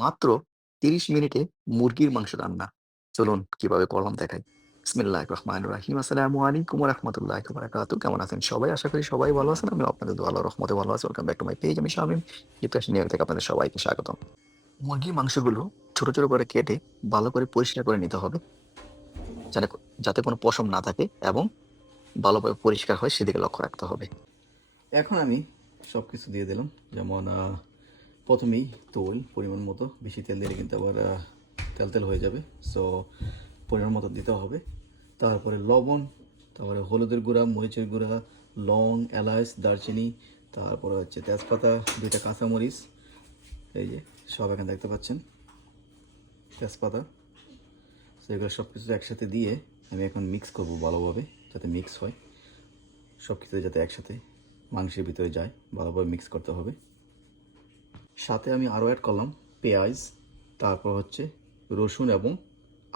মাত্র ৩০ মিনিটে মুরগির মাংস রান্না। চলুন কীভাবে করলাম দেখাই। বিসমিল্লাহির রহমানির রহিম। আসসালামু আলাইকুম রাহমাতুল্লাহি ওয়া বারাকাতুহু। কেমন আছেন সবাই? আশা করি সবাই ভালো আছেন। আমিও আপনাদের দোয়া আল্লাহর রহমতে ভালো আছি। Welcome back to my page. আমি শামীম। ইতিহাস নিয়ে থেকে আপনাদের সবাইকে স্বাগতম। মুরগির মাংসগুলো ছোট, ছোট করে কেটে ভালো করে পরিষ্কার করে নিতে হবে। যাতে যাতে কোনো পশম না থাকে এবং ভালোভাবে পরিষ্কার হয় সেদিকে লক্ষ্য রাখতে হবে। এখন আমি সব কিছু দিয়ে দিলাম যেমন প্রথমেই তেল, পরিমাণ মতো। বেশি তেল দিলে কিন্তু আবার তেল তেল হয়ে যাবে। সো পরিমাণ মতো দিতে হবে। তারপরে লবণ, তারপরে হলুদের গুঁড়া, মরিচের গুঁড়া, লং, এলাচ, দারচিনি, তারপরে হচ্ছে তেজপাতা, দুইটা কাঁচামরিচ। এই যে, সব এখানে দেখতে পাচ্ছেন। তেজপাতা। তো এগুলো সব কিছু একসাথে দিয়ে আমি এখন মিক্স করব ভালোভাবে, যাতে মিক্স হয়। সব কিছু যাতে একসাথে মাংসের ভিতরে যায়, ভালোভাবে মিক্স করতে হবে। সাথে আমি আরও অ্যাড করলাম পেঁয়াজ, তারপর হচ্ছে রসুন এবং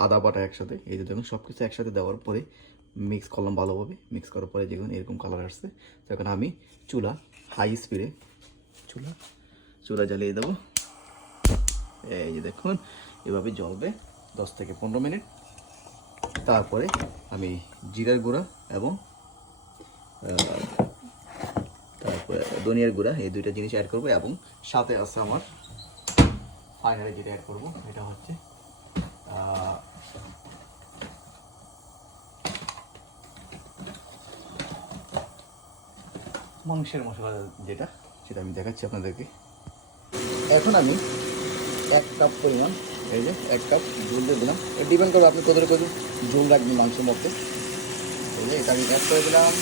আদা বাটা একসাথে। এই যে দেখুন সব কিছু একসাথে দেওয়ার পরে মিক্স করলাম ভালোভাবে। মিক্স করার পরে দেখুন, এরকম কালার আসছে। তখন আমি চুলা হাই স্পিডে চুলা চুলা জ্বালিয়ে দেবো। এই যে দেখুন, এভাবে জ্বলবে দশ থেকে পনেরো মিনিট। তারপরে আমি জিরার গুঁড়া এবং ধনিয়ার গুঁড়া, এই দুইটা জিনিস অ্যাড করব এবং সাথে আছে আমার ফাইনালি যেটা অ্যাড করব, এটা হচ্ছে মাংসের মশলা যেটা, সেটা আমি দেখাচ্ছি আপনাদেরকে। এখন আমি এক কাপ পরিমাণ, এই যে এক কাপ জল দিয়ে দিলাম। ডিপেন্ড করবে আপনি কত কত জল রাখবেন মাংসের মধ্যে। এই যে এটা আমি অ্যাড করে দিলাম।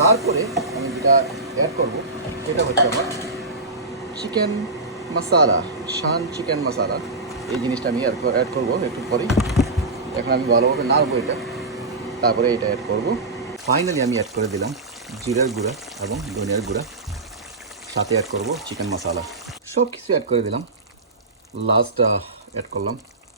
তারপরে আমি যেটা অ্যাড করব, সেটা হচ্ছে আমার চিকেন মশালা শান চিকেন মশালা এই জিনিসটা আমি অ্যাড করব একটু পরেই। এখন আমি ভালোভাবে নাড়বো এটা। তারপরে এটা অ্যাড করব। ফাইনালি আমি অ্যাড করে দিলাম জিরার গুঁড়া এবং ধনিয়ার গুঁড়া। সাথে অ্যাড করব চিকেন মশালা সব কিছু অ্যাড করে দিলাম। লাস্ট অ্যাড করলাম।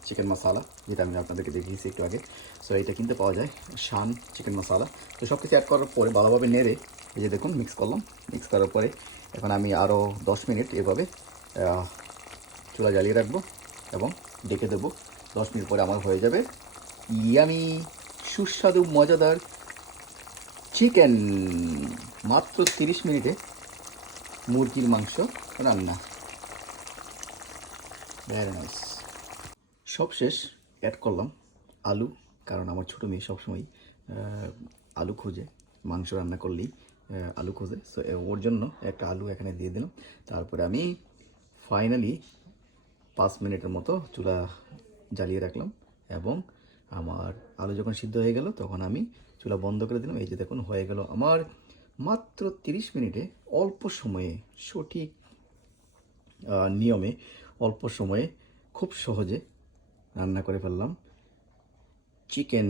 চিকেন মশালা, যেটা আমি আপনাদেরকে দেখিয়েছি একটু আগে। সো এটা কিনতে পাওয়া যায়, শান চিকেন মশালা। তো সব কিছু অ্যাড করার পরে ভালোভাবে নেড়ে, এই যে দেখুন মিক্স করলাম। মিক্স করার পরে এখন আমি আরও দশ মিনিট এভাবে চুলা জ্বালিয়ে রাখব এবং ডেকে দেবো। দশ মিনিট পরে আমার হয়ে যাবে ইয়ামি, সুস্বাদু, মজাদার চিকেন। মাত্র তিরিশ মিনিটে মুরগির মাংস রান্না। ভেরি নাইস সবশেষ অ্যাড করলাম আলু, কারণ আমার ছোটো মেয়ে সবসময় আলু খোঁজে, মাংস রান্না করলেই আলু খোঁজে। সো ওর জন্য একটা আলু এখানে দিয়ে দিলাম। তারপরে আমি ফাইনালি পাঁচ মিনিটের মতো চুলা জ্বালিয়ে রাখলাম এবং আমার আলু যখন সিদ্ধ হয়ে গেল, তখন আমি চুলা বন্ধ করে দিলাম। এই যে দেখুন, হয়ে গেল আমার মাত্র তিরিশ মিনিটে অল্প সময়ে সঠিক নিয়মে, অল্প সময়ে খুব সহজে রান্না করে ফেললাম চিকেন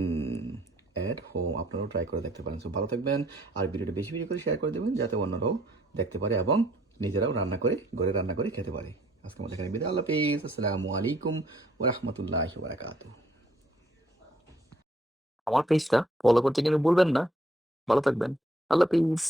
অ্যাড হোম আপনারাও ট্রাই করে দেখতে পারেন সো ভালো থাকবেন আর ভিডিওটা বেশি বেশি করে শেয়ার করে দেবেন, যাতে অন্যরাও দেখতে পারে এবং নিজেরাও রান্না করে, ঘরে রান্না করে খেতে পারে আজকে আমাদের এখানে বিদায়, আল্লাহ হাফিজ আসসালামু আলাইকুম ওরহমতুল্লাহ বারাকাতু আমার পেজটা ফলো করতে কিন্তু ভুলবেন না। ভালো থাকবেন। আল্লাহ হাফিজ।